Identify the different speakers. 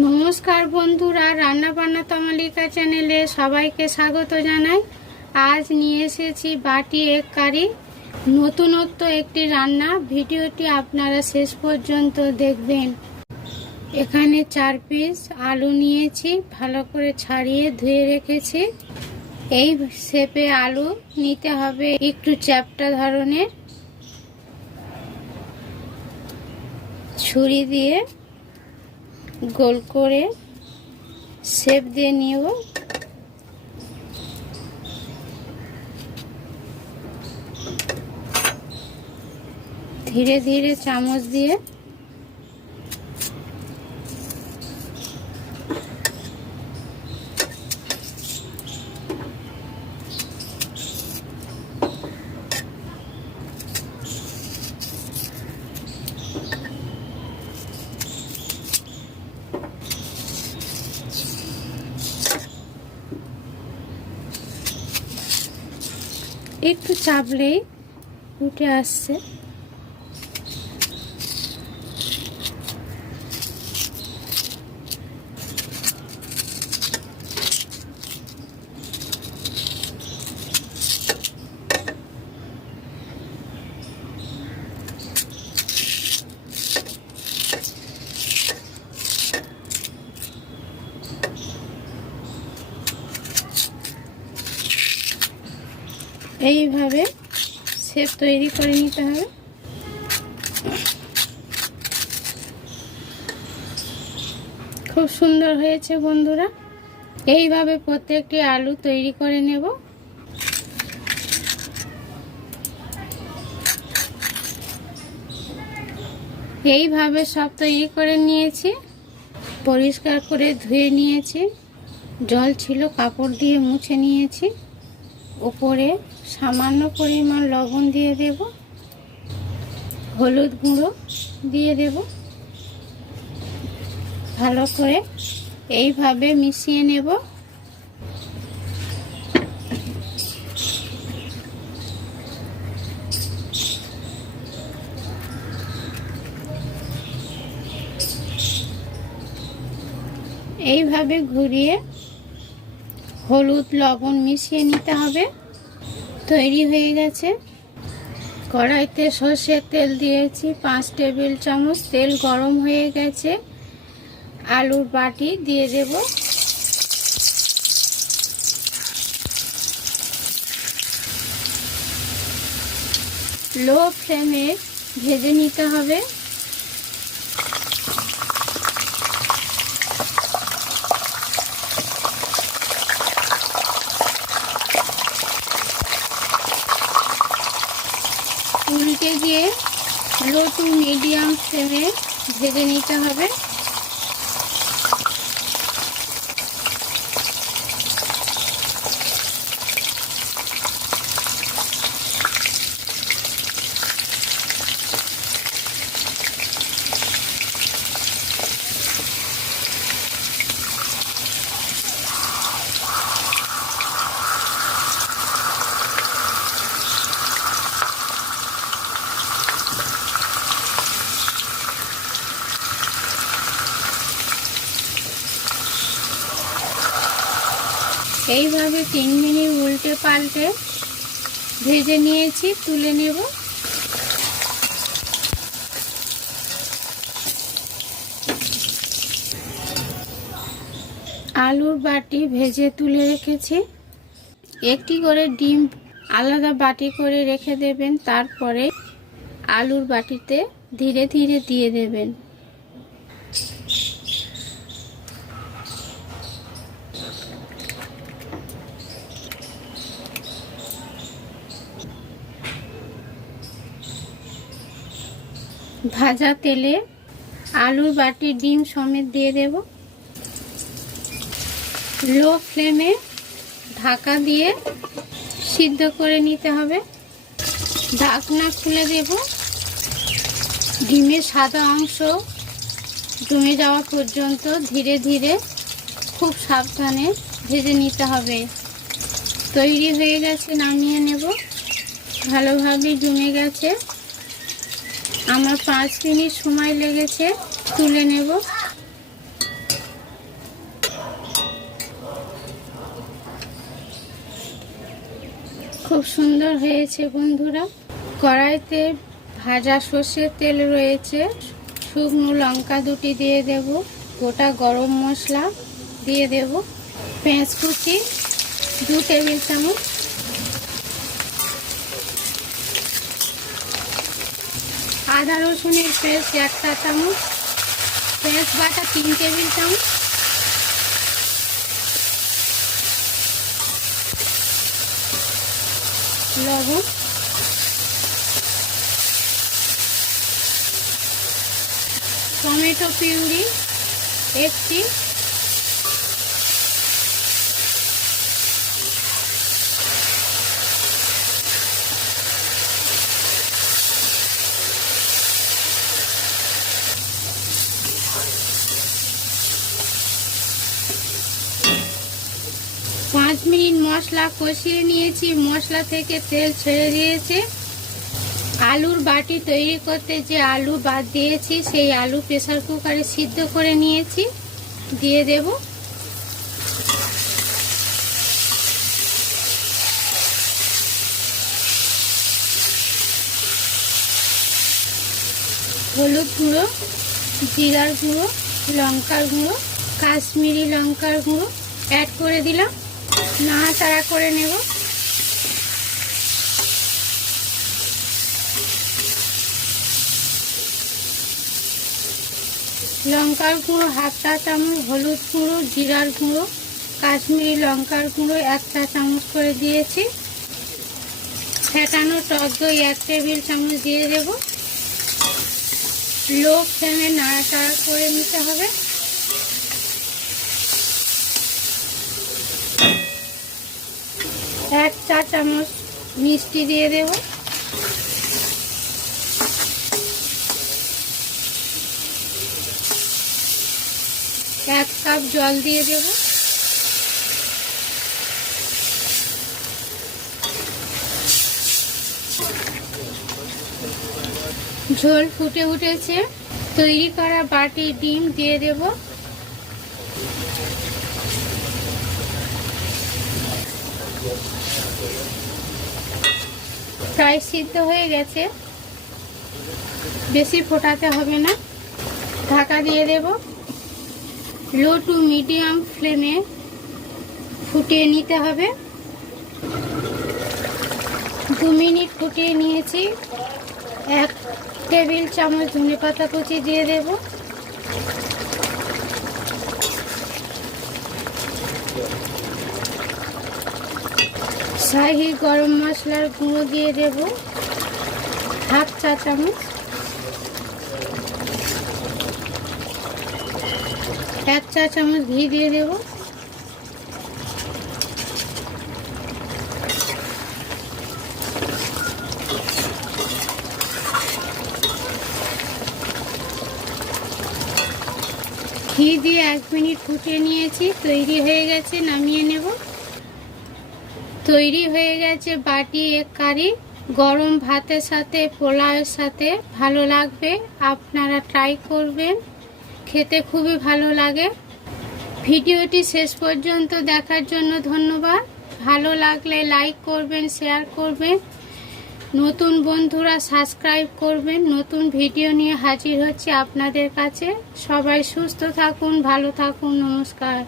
Speaker 1: নমস্কার বন্ধুরা রান্না বান্না তমালিকা চ্যানেলে সবাইকে স্বাগত জানাই। আজ নিয়ে এসেছি বাটি এক কারি। নতুনত্ব একটি রান্না। ভিডিওটি আপনারা শেষ পর্যন্ত দেখবেন। এখানে চার পিস আলু নিয়েছি, ভালো করে ছাড়িয়ে ধুয়ে রেখেছি। এই শেপে আলু নিতে হবে একটু চ্যাপটা ধরনের। ছুরি দিয়ে গোল করে শেপ দিয়ে নিব। ধীরে ধীরে চামচ দিয়ে একটু চাপলেই উঠে আসছে। এইভাবে শেপ তৈরি করে নিতে হবে। খুব সুন্দর হয়েছে বন্ধুরা। এইভাবে প্রত্যেকটি আলু তৈরি করে নেব। এইভাবে সব তৈরি করে নিয়েছি। পরিষ্কার করে ধুয়ে নিয়েছি। জল ছিল, কাপড় দিয়ে মুছে নিয়েছি। উপরে সামান্য পরিমাণ লবণ দিয়ে দেব। হলুদ গুঁড়ো দিয়ে দেব। ভালো করে এইভাবে মিশিয়ে নেব। এইভাবে ঘুরিয়ে হলুদ লবণ মিশিয়ে নিতে হবে। তৈরি হয়ে গেছে। কড়াইতে সর্ষের তেল দিয়েছি, পাঁচ টেবিল চামচ। তেল গরম হয়ে গেছে। আলুর বাটি দিয়ে দেব। লো ফ্লেমে ভেজে নিতে হবে উল্টে দিয়ে লো টু মিডিয়াম ফ্লেমে ভেজে নিতে হবে। এইভাবে তিন মিনিট উল্টে পাল্টে ভেজে নিয়েছি, তুলে নেব। আলুর বাটি ভেজে তুলে রেখেছি। একটি করে ডিম আলাদা বাটি করে রেখে দেবেন, তারপরে আলুর বাটিতে ধীরে ধীরে দিয়ে দেবেন। ভাজা তেলে আলুর বাটি, ডিম সমেত দিয়ে দেব। লো ফ্লেমে ঢাকা দিয়ে সিদ্ধ করে নিতে হবে। ঢাকনা খুলে দেব। ডিমের সাদা অংশ জমে যাওয়া পর্যন্ত ধীরে ধীরে খুব সাবধানে ভেজে নিতে হবে। তৈরি হয়ে গেছে, নামিয়ে নেব। ভালোভাবে জমে গেছে। আমার পাঁচ মিনিট সময় লেগেছে, তুলে নেব। খুব সুন্দর হয়েছে বন্ধুরা। কড়াইতে ভাজা সর্ষের তেল রয়েছে। শুকনো লঙ্কা দুটি দিয়ে দেব। গোটা গরম মশলা দিয়ে দেব। পেঁয়াজ কুচি, দু টেবিল চামচ আদা রসুনের পেস্ট একটা চামচ পেঁয়াজ বাটা তিন টেবিল চামচ। লবণ। টমেটো পিউরি একটি পাঁচ মিনিট মশলা কষিয়ে নিয়েছি। মশলা থেকে তেল ছেড়ে দিয়েছে। আলুর বাটি তৈরি করতে যে আলু বাদ দিয়েছি, সেই আলু প্রেসার কুকারে সিদ্ধ করে নিয়েছি। দিয়ে দেব। হলুদ গুঁড়ো, জিরার গুঁড়ো, লঙ্কার গুঁড়ো, কাশ্মীরি লঙ্কার গুঁড়ো অ্যাড করে দিলাম। নাড়াচাড়া করে নেব। লঙ্কার গুঁড়ো হাফ চা চামচ, হলুদ গুঁড়ো, জিরার গুঁড়ো, কাশ্মীরি লঙ্কার গুঁড়ো এক চা চামচ করে দিয়েছি। ফেটানো টক দই এক টেবিল চামচ দিয়ে দেব। লো ফ্লেমে নাড়াচাড়া করে নিতে হবে। এক চা চামচ মিষ্টি দিয়ে দেব। এক কাপ জল দিয়ে দেব। ঝোল ফুটে উঠেছে। তৈরি করা বাটি ডিম দিয়ে দেব। প্রায় সিদ্ধ হয়ে গেছে। বেশি ফোটাতে হবে না। ঢাকা দিয়ে দেব। লো টু মিডিয়াম ফ্লেমে ফুটিয়ে নিতে হবে। দু মিনিট ফুটিয়ে নিয়েছি। এক টেবিল চামচ ধনে পাতা কুচি দিয়ে দেব। শাহি গরম মশলার গুঁড়ো দিয়ে দেব হাফ চা চামচ। এক চা চামচ ঘি দিয়ে দেব। ঘি দিয়ে এক মিনিট ফুটিয়ে নিয়েছি, তৈরি হয়ে গেছে, নামিয়ে নেব। তৈরি হয়ে গেছে বাটি এক কারি। গরম ভাতের সাথে, পোলাওয়ের সাথে ভালো লাগবে। আপনারা ট্রাই করবেন। খেতে খুবই ভালো লাগে। ভিডিওটি শেষ পর্যন্ত দেখার জন্য ধন্যবাদ। ভালো লাগলে লাইক করবেন শেয়ার করবেন। নতুন বন্ধুরা সাবস্ক্রাইব করবেন। নতুন ভিডিও নিয়ে হাজির হচ্ছে আপনাদের কাছে। সবাই সুস্থ থাকুন, ভালো থাকুন, নমস্কার।